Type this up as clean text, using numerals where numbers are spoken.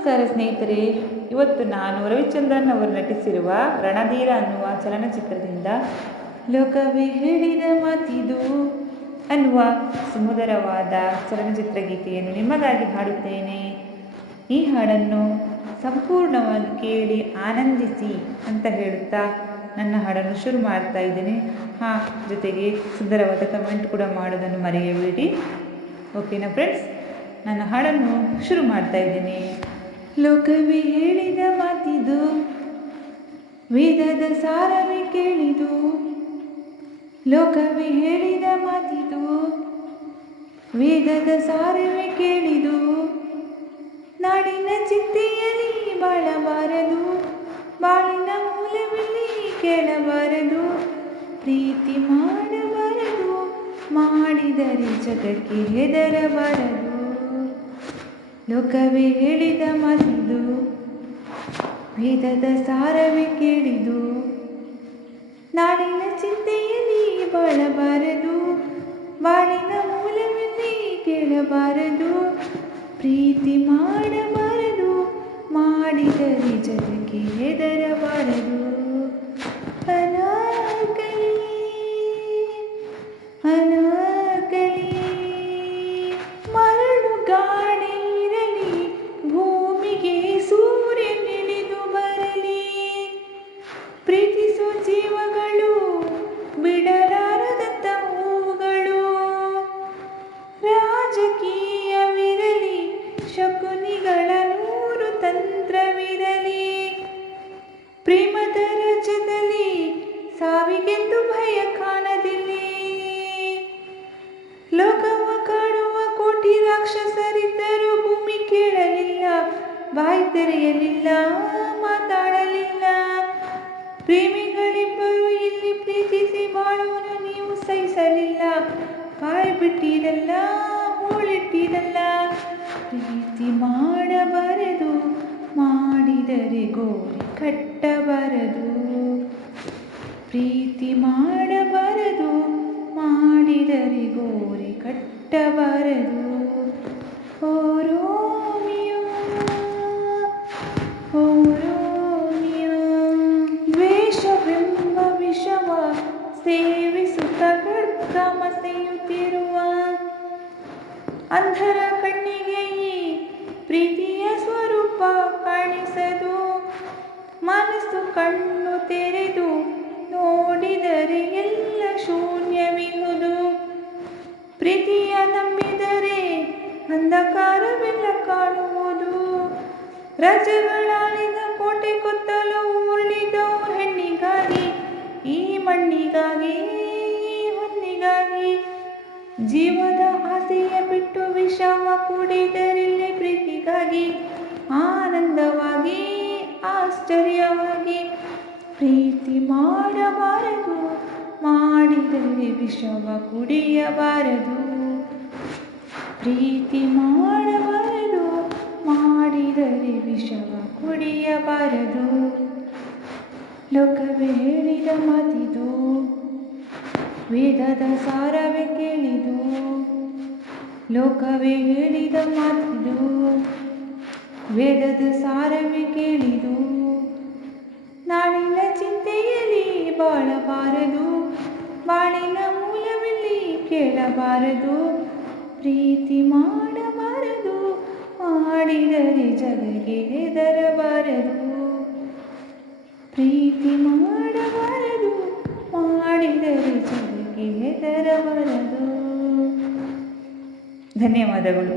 ನಮಸ್ಕಾರ ಸ್ನೇಹಿತರೆ, ಇವತ್ತು ನಾನು ರವಿಚಂದ್ರನ್ ಅವರು ನಟಿಸಿರುವ ರಣಧೀರ ಅನ್ನುವ ಚಲನಚಿತ್ರದಿಂದ ಲೋಕವೇ ಹೇಳಿದ ಮಾತಿದು ಅನ್ನುವ ಸುಮಧುರವಾದ ಚಲನಚಿತ್ರ ಗೀತೆಯನ್ನು ನಿಮಗಾಗಿ ಹಾಡುತ್ತೇನೆ. ಈ ಹಾಡನ್ನು ಸಂಪೂರ್ಣವಾಗಿ ಕೇಳಿ ಆನಂದಿಸಿ ಅಂತ ಹೇಳುತ್ತಾ ನನ್ನ ಹಾಡನ್ನು ಶುರು ಮಾಡ್ತಾ ಇದ್ದೇನೆ. ಜೊತೆಗೆ ಸುಂದರವಾದ ಕಮೆಂಟ್ ಕೂಡ ಮಾಡೋದನ್ನು ಮರೆಯಬೇಡಿ. ಓಕೆನಾ ಫ್ರೆಂಡ್ಸ್, ನನ್ನ ಹಾಡನ್ನು ಶುರು ಮಾಡ್ತಾ ಇದ್ದೇನೆ. ಲೋಕವೇ ಹೇಳಿದ ಮಾತಿದು, ವೇದದ ಸಾರವೇ ಕೇಳಿದು. ಲೋಕವೇ ಹೇಳಿದ ಮಾತಿದು, ವೇದದ ಸಾರವೇ ಕೇಳಿದು. ನಾಡಿನ ಚಿಂತೆಯಲ್ಲಿ ಬಾಳಬಾರದು, ಬಾಳಿನ ಮೂಲದಲ್ಲಿ ಕೇಳಬಾರದು. ಪ್ರೀತಿ ಮಾಡಬಾರದು, ಮಾಡಿದರೆ ಜಗಕ್ಕೆ ಹೆದರಬಾರದು. ಲೋಕವೇ ಹೇಳಿದ ಮಾತಿದು, ವೇದದ ಸಾರವೇ ಕೇಳಿದು. ನಾಡಿನ ಚಿಂತೆಯಲ್ಲಿ ಬಾಳಬಾರದು, ಬಾಳಿನ ಮೂಲದಲ್ಲಿ ಕೇಳಬಾರದು. ಪ್ರೀತಿ ಮಾಡಬಾರದು, ಮಾಡಿದರೆ ಜಗಕ್ಕೆ ಹೆದರಬಾರದು. ಅನಾರ್ಕಲಿ ಅನಾರ್ಕಲಿ, ಮರಳು ಗಾಳಿ ಇರಲಿ, ಭೂಮಿಗೆ ಸೂರ್ಯನಿಳಿದು ಬರಲಿ. ಪ್ರೀತಿಸೋ ಜೀವಗಳು ಬಿಡಲಾರದಂತ ಹೂವುಗಳು. ರಾಜಕೀಯವಿರಲಿ, ಶಕುನಿಗಳ ನೂರು ತಂತ್ರವಿರಲಿ. ಪ್ರೇಮದ ರಾಜ್ಯದಲ್ಲಿ ಸಾವಿಗೆಂದು ಭಯ ಕಾಣದಿಲ್ಲಿ. ಲೋಕವ ಕಾಡುವ ಕೋಟಿ ರಾಕ್ಷಸರಿದ್ದರೂ ಭೂಮಿ ಕೇಳಲಿಲ್ಲ, ಬಾಯಿ ತೆರೆಯಲಿಲ್ಲ, ಮಾತಾಡಲಿಲ್ಲ. ಪ್ರೇಮಿಗಳಿಬ್ಬರು ಇಲ್ಲಿ ಪ್ರೀತಿಸಿ ಬಾಳುವನ್ನು ನೀವು ಸಹಿಸಲಿಲ್ಲ. ಬಾಯಿ ಬಿಟ್ಟಿದಲ್ಲ, ಹೂಳಿಟ್ಟಿದಲ್ಲ. ಪ್ರೀತಿ ಮಾಡಬಾರದು, ಮಾಡಿದರೆ ಗೋರಿ ಕಟ್ಟಬಾರದು. ಪ್ರೀತಿ ಮಾಡಬಾರದು, ಮಾಡಿದರೆ ಗೋರಿ ಕಟ್ಟಬಾರದು. ಓ ರೋಮಿಯೋ, ಓ ರೋಮಿಯೋ, ದ್ವೇಷವೆಂಬ ವಿಷವ ಸೇವಿಸುತ್ತ ಖಡ್ಗ ಮಸೆಯುತ್ತಿರುವ ಅಂಧರ ಕಣ್ಣಿಗೆ ಈ ಪ್ರೀತಿಯ ಸ್ವರೂಪ ಕಾಣಿಸದು. ಮನಸ್ಸು ಕಣ್ಣು ತೆರೆದು ನೋಡಿದರೆ ಎಲ್ಲ ಶೂನ್ಯವಿಹುದು. ಪ್ರೀತಿಯ ನಂಬಿದರೆ ಅಂಧಕಾರವೆಲ್ಲ ಕಾಣುವುದು. ರಾಜ್ಯಗಳಾಳಿದ ಕೋಟೆ ಕೊತ್ತಲು ಉರುಳಿದವು ಹೆಣ್ಣಿಗಾಗಿ, ಈ ಮಣ್ಣಿಗಾಗಿ, ಈ ಹೊನ್ನಿಗಾಗಿ. ಜೀವದ ಆಸೆಯ ಬಿಟ್ಟು ವಿಷವ ಕುಡಿದರಿಲ್ಲಿ ಪ್ರೀತಿಗಾಗಿ. ಆನಂದವಾಗಿ, ಆಶ್ಚರ್ಯವಾಗಿ. ಪ್ರೀತಿ ಮಾಡಬಾರದು, ಮಾಡಿದರೆ ವಿಷವ ಕುಡಿಯಬಾರದು. ಪ್ರೀತಿ ಮಾಡಬಾರದು, ಮಾಡಿದರೆ ವಿಷವ ಕುಡಿಯಬಾರದು. ಲೋಕವೇ ಹೇಳಿದ ಮಾತಿದು, ವೇದದ ಸಾರವೇ ಕೇಳಿದು. ಲೋಕವೇ ಹೇಳಿದ ಮಾತಿದು, ವೇದದ ಸಾರವೇ ಕೇಳಿದು. ನಾಡಿನ ಚಿಂತೆಯಲ್ಲಿ ಬಾಳಬಾರದು, ಬಾಳಿನ ಮೂಲದಲ್ಲಿ ಕೇಳಬಾರದು. ಪ್ರೀತಿ ಮಾಡಬಾರದು, ಮಾಡಿದರೆ ಜಗಕ್ಕೆ ಹೆದರಬಾರದು. ಪ್ರೀತಿ ಮಾಡಬಾರದು, ಮಾಡಿದರೆ ಜಗಕ್ಕೆ ಹೆದರಬಾರದು. ಧನ್ಯವಾದಗಳು.